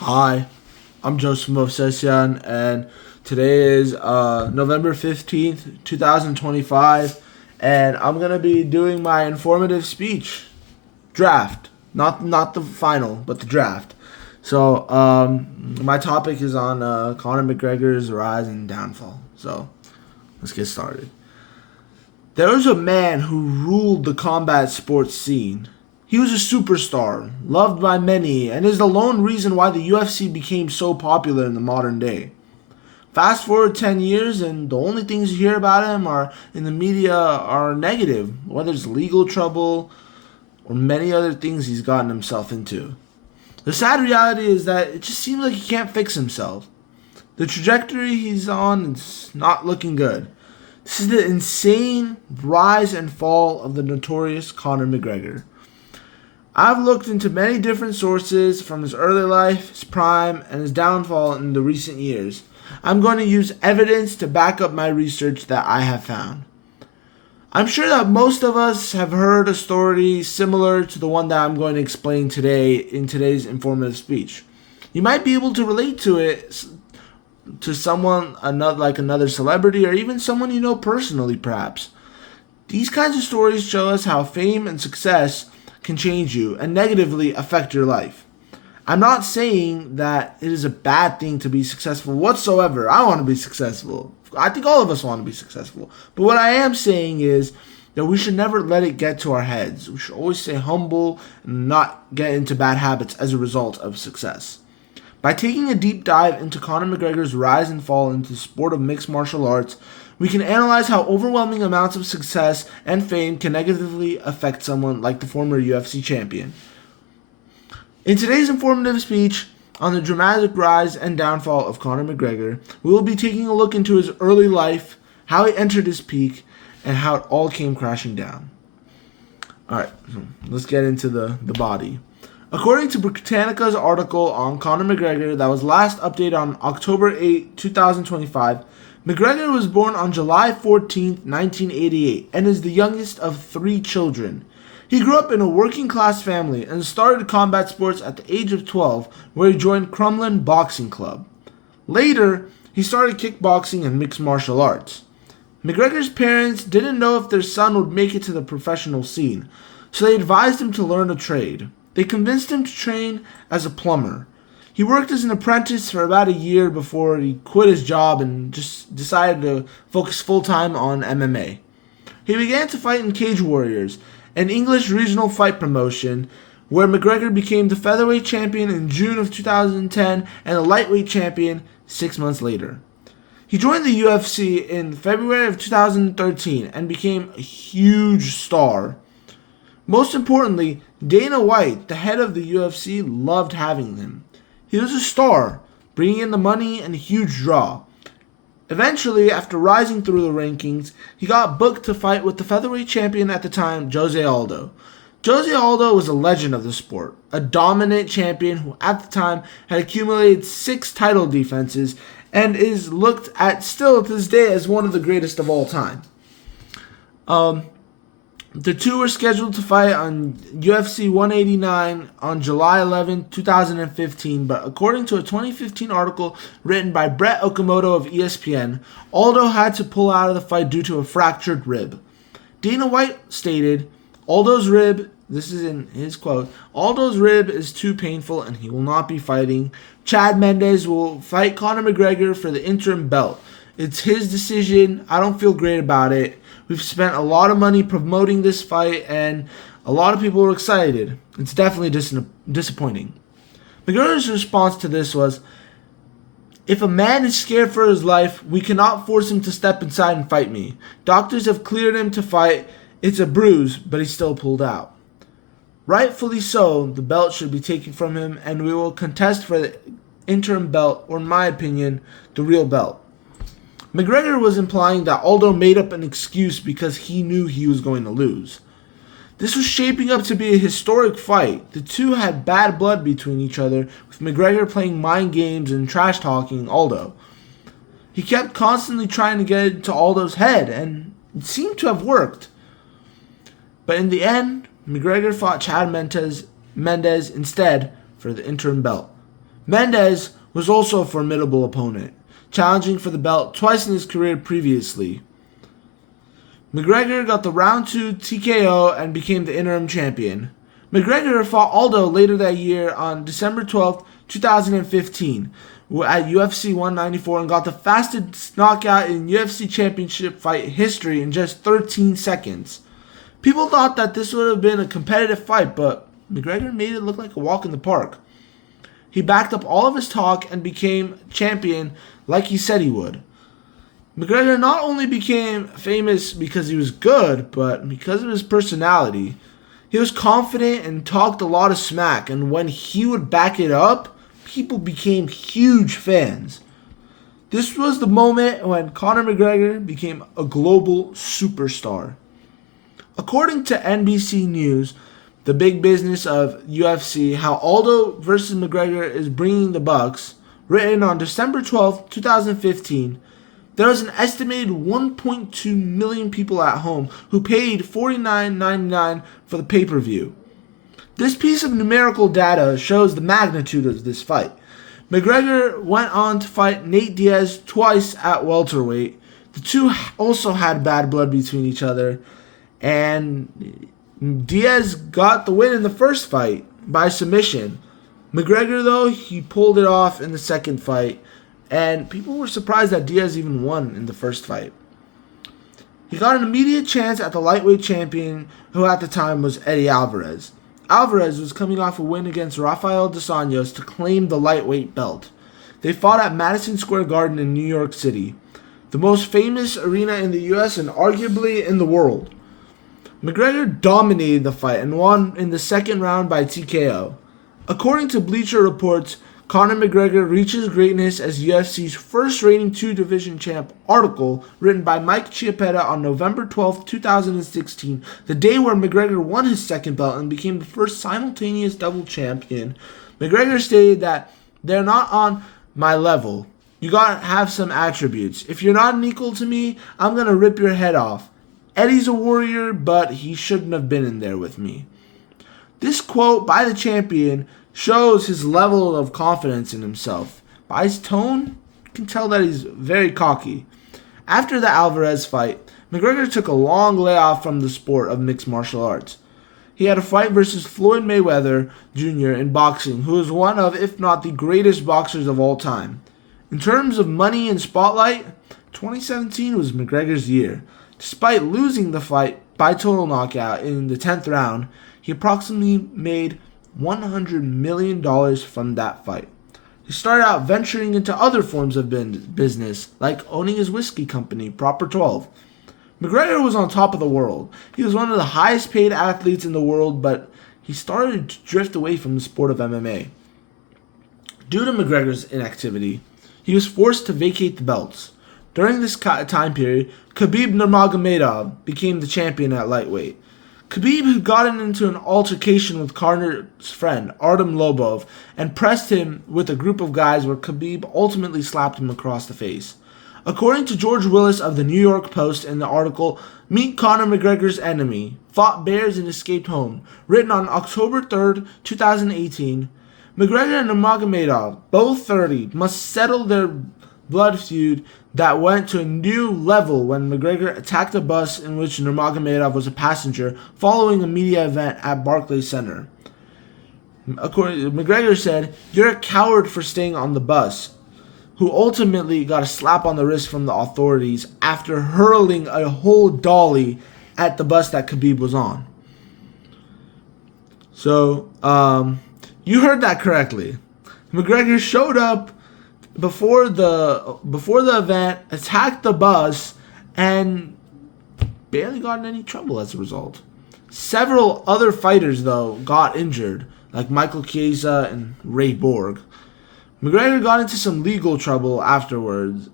Hi, I'm Joseph Movsesian, and today is November 15th, 2025, and I'm going to be doing my informative speech. Draft. Not the final, but the draft. So, my topic is on Conor McGregor's rise and downfall. So, let's get started. There was a man who ruled the combat sports scene. He was a superstar, loved by many, and is the lone reason why the UFC became so popular in the modern day. Fast forward 10 years, and the only things you hear about him are in the media are negative, whether it's legal trouble or many other things he's gotten himself into. The sad reality is that it just seems like he can't fix himself. The trajectory he's on is not looking good. This is the insane rise and fall of the notorious Conor McGregor. I've looked into many different sources from his early life, his prime, and his downfall in the recent years. I'm going to use evidence to back up my research that I have found. I'm sure that most of us have heard a story similar to the one that I'm going to explain today in today's informative speech. You might be able to relate to it to someone like another celebrity or even someone you know personally, perhaps. These kinds of stories show us how fame and success can change you and negatively affect your life. I'm not saying that it is a bad thing to be successful whatsoever. I want to be successful. I think all of us want to be successful. But what I am saying is that we should never let it get to our heads. We should always stay humble and not get into bad habits as a result of success. By taking a deep dive into Conor McGregor's rise and fall into the sport of mixed martial arts, we can analyze how overwhelming amounts of success and fame can negatively affect someone like the former UFC champion. In today's informative speech on the dramatic rise and downfall of Conor McGregor, we will be taking a look into his early life, how he entered his peak, and how it all came crashing down. Alright, let's get into the body. According to Britannica's article on Conor McGregor that was last updated on October 8, 2025, McGregor was born on July 14, 1988, and is the youngest of 3 children. He grew up in a working-class family and started combat sports at the age of 12, where he joined Crumlin Boxing Club. Later, he started kickboxing and mixed martial arts. McGregor's parents didn't know if their son would make it to the professional scene, so they advised him to learn a trade. They convinced him to train as a plumber. He worked as an apprentice for about a year before he quit his job and just decided to focus full-time on MMA. He began to fight in Cage Warriors, an English regional fight promotion, where McGregor became the featherweight champion in June of 2010 and the lightweight champion 6 months later. He joined the UFC in February of 2013 and became a huge star. Most importantly, Dana White, the head of the UFC, loved having him. He was a star, bringing in the money and a huge draw. Eventually, after rising through the rankings, he got booked to fight with the featherweight champion at the time, Jose Aldo. Jose Aldo was a legend of the sport, a dominant champion who at the time had accumulated 6 title defenses and is looked at still to this day as one of the greatest of all time. The two were scheduled to fight on UFC 189 on July 11, 2015, but according to a 2015 article written by Brett Okamoto of ESPN, Aldo had to pull out of the fight due to a fractured rib. Dana White stated, Aldo's rib, this is in his quote, Aldo's rib is too painful and he will not be fighting. Chad Mendes will fight Conor McGregor for the interim belt. It's his decision. I don't feel great about it. We've spent a lot of money promoting this fight, and a lot of people were excited. It's definitely disappointing. McGregor's response to this was, if a man is scared for his life, we cannot force him to step inside and fight me. Doctors have cleared him to fight. It's a bruise, but he still pulled out. Rightfully so, the belt should be taken from him, and we will contest for the interim belt, or in my opinion, the real belt. McGregor was implying that Aldo made up an excuse because he knew he was going to lose. This was shaping up to be a historic fight. The two had bad blood between each other, with McGregor playing mind games and trash-talking Aldo. He kept constantly trying to get into Aldo's head, and it seemed to have worked. But in the end, McGregor fought Chad Mendes instead for the interim belt. Mendes was also a formidable opponent, challenging for the belt twice in his career previously. McGregor got the round 2 TKO and became the interim champion. McGregor fought Aldo later that year on December 12, 2015 at UFC 194 and got the fastest knockout in UFC championship fight history in just 13 seconds. People thought that this would have been a competitive fight, but McGregor made it look like a walk in the park. He backed up all of his talk and became champion like he said he would. McGregor not only became famous because he was good, but because of his personality. He was confident and talked a lot of smack, and when he would back it up, people became huge fans. This was the moment when Conor McGregor became a global superstar. According to NBC News, the big business of UFC, how Aldo versus McGregor is bringing the bucks, written on December 12, 2015, there was an estimated 1.2 million people at home who paid $49.99 for the pay-per-view. This piece of numerical data shows the magnitude of this fight. McGregor went on to fight Nate Diaz twice at welterweight. The two also had bad blood between each other, and Diaz got the win in the first fight by submission. McGregor, though, he pulled it off in the second fight, and people were surprised that Diaz even won in the first fight. He got an immediate chance at the lightweight champion, who at the time was Eddie Alvarez. Alvarez was coming off a win against Rafael dos Anjos to claim the lightweight belt. They fought at Madison Square Garden in New York City, the most famous arena in the US and arguably in the world. McGregor dominated the fight and won in the second round by TKO. According to Bleacher Report's Conor McGregor reaches greatness as UFC's first reigning 2-division champ article written by Mike Chiappetta on November 12, 2016, the day where McGregor won his second belt and became the first simultaneous double champion. McGregor stated that they're not on my level. You gotta have some attributes. If you're not an equal to me, I'm gonna rip your head off. Eddie's a warrior, but he shouldn't have been in there with me. This quote by the champion shows his level of confidence in himself. By his tone, you can tell that he's very cocky. After the Alvarez fight, McGregor took a long layoff from the sport of mixed martial arts. He had a fight versus Floyd Mayweather Jr. in boxing, who is one of, if not the greatest boxers of all time. In terms of money and spotlight, 2017 was McGregor's year. Despite losing the fight by total knockout in the 10th round, he approximately made $100 million from that fight. He started out venturing into other forms of business, like owning his whiskey company, Proper 12. McGregor was on top of the world. He was one of the highest paid athletes in the world, but he started to drift away from the sport of MMA. Due to McGregor's inactivity, he was forced to vacate the belts. During this time period, Khabib Nurmagomedov became the champion at lightweight. Khabib had gotten into an altercation with Conor's friend, Artem Lobov, and pressed him with a group of guys where Khabib ultimately slapped him across the face. According to George Willis of the New York Post in the article, Meet Conor McGregor's Enemy, Fought Bears and Escaped Home, written on October 3, 2018, McGregor and Nurmagomedov, both 30, must settle their blood feud that went to a new level when McGregor attacked a bus in which Nurmagomedov was a passenger following a media event at Barclays Center. McGregor said, "You're a coward for staying on the bus," who ultimately got a slap on the wrist from the authorities after hurling a whole dolly at the bus that Khabib was on. So, you heard that correctly. McGregor showed up before the event, attacked the bus, and barely got in any trouble as a result. Several other fighters, though, got injured, like Michael Chiesa and Ray Borg. McGregor got into some legal trouble afterwards.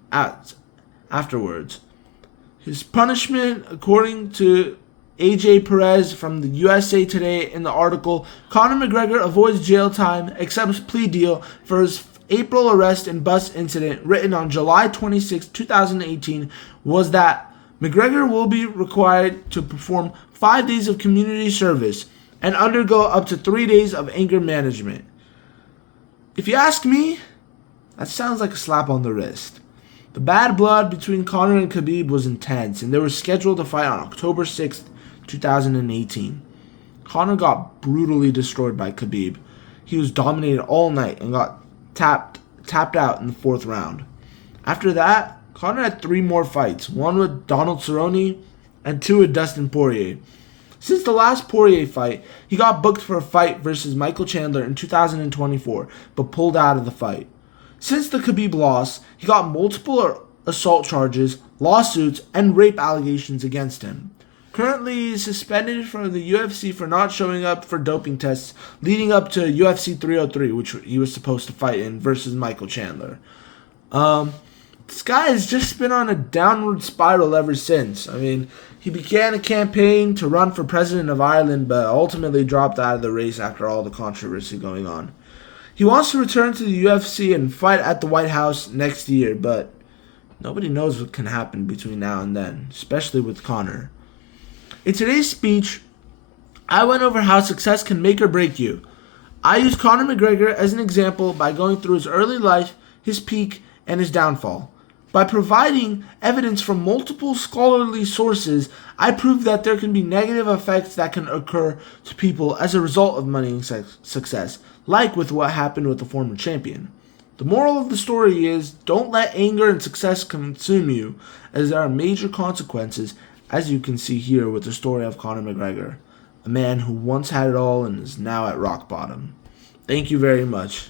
His punishment, according to AJ Perez from the USA Today in the article, Conor McGregor avoids jail time, accepts plea deal for his April arrest and bus incident, written on July 26, 2018, was that McGregor will be required to perform 5 days of community service and undergo up to 3 days of anger management. If you ask me, that sounds like a slap on the wrist. The bad blood between Conor and Khabib was intense, and they were scheduled to fight on October 6th, 2018. Conor got brutally destroyed by Khabib. He was dominated all night and got tapped out in the 4th round. After that, Conor had 3 more fights, 1 with Donald Cerrone and 2 with Dustin Poirier. Since the last Poirier fight, he got booked for a fight versus Michael Chandler in 2024, but pulled out of the fight. Since the Khabib loss, he got multiple assault charges, lawsuits, and rape allegations against him. Currently, he is suspended from the UFC for not showing up for doping tests leading up to UFC 303, which he was supposed to fight in, versus Michael Chandler. This guy has just been on a downward spiral ever since. I mean, he began a campaign to run for president of Ireland, but ultimately dropped out of the race after all the controversy going on. He wants to return to the UFC and fight at the White House next year, but nobody knows what can happen between now and then, especially with Conor. In today's speech, I went over how success can make or break you. I used Conor McGregor as an example by going through his early life, his peak, and his downfall. By providing evidence from multiple scholarly sources, I proved that there can be negative effects that can occur to people as a result of money and success, like with what happened with the former champion. The moral of the story is, don't let anger and success consume you, as there are major consequences, as you can see here with the story of Conor McGregor, a man who once had it all and is now at rock bottom. Thank you very much.